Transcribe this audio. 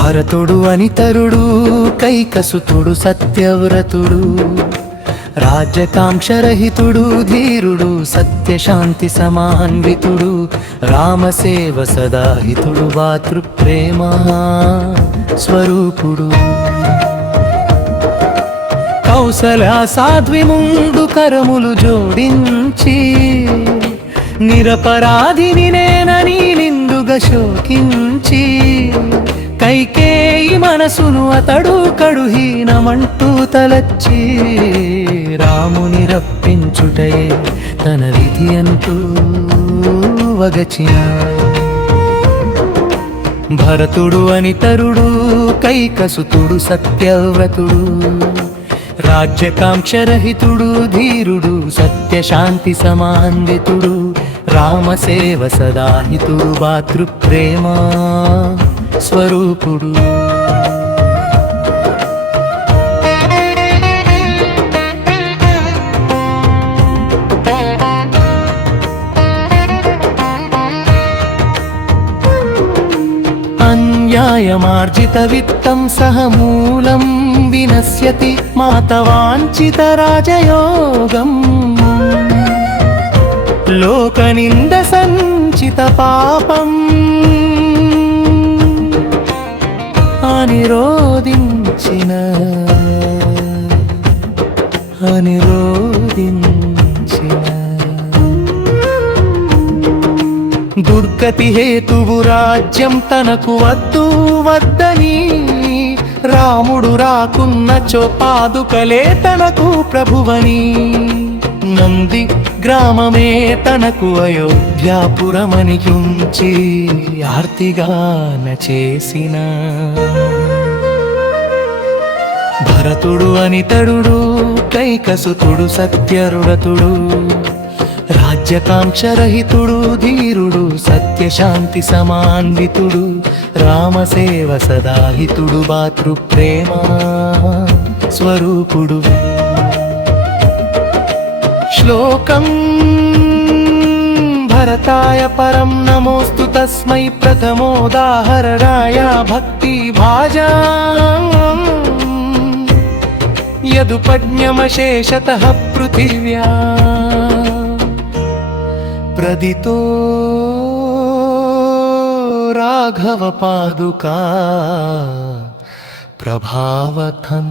భరతుడు అనితరుడు కైకసుతుడు సత్యవ్రతుడు రాజ్యకాంక్షరహితుడు ధీరుడు సత్యశాంతి సమాన్వితుడు రామసేవ సదాహితుడు భాతృప్రేమ స్వరూపుడు కౌసల్య సాధ్విముండు కరములు జోడించి నిరపరాధిని నేనని నిందుగా శోకించి కైకేయి మనసును అతడు కడుహీనమంటూ తలచి రాముని రప్పించుటయే తన విధి అంటూ వగచిన భరతుడు అనితరుడు కైకసుతుడు సత్యవ్రతుడు రాజ్యకాంక్షరహితుడు ధీరుడు సత్యశాంతి సమాన్వితుడు రామసేవ సదాహితుడు భాతృప్రేమ స్వరూపుడు అన్యాయమార్జిత విత్తం సహ మూలం వినశ్యతి మాతవాంఛిత రాజయోగం లోకనింద సంచిత పాపం అనిరోధించిన దుర్గతి హేతువు రాజ్యం తనకు వద్దు వద్దని రాముడు రాకున్నచో పాదుకలే తనకు ప్రభువని నంది గ్రామమే తనకు అయోధ్యాపురమని యుంచి ఆర్తిగాన చేసిన భరతుడు అనితరుడు కైకసుతుడు సత్యవ్రతుడు రాజ్యకాంక్షరహితుడు ధీరుడు సత్యశాంతి సమాన్వితుడు రామసేవ సదాహితుడు భాతృప్రేమ స్వరూపుడు శ్లోకం భరతాయ పరం నమోస్తు తస్మై ప్రథమోదాహరరాయ భక్తి భాజా యదుపజ్ఞమశేషతః పృథివ్యా ప్రదితో రాఘవ పాదుకా ప్రభావకం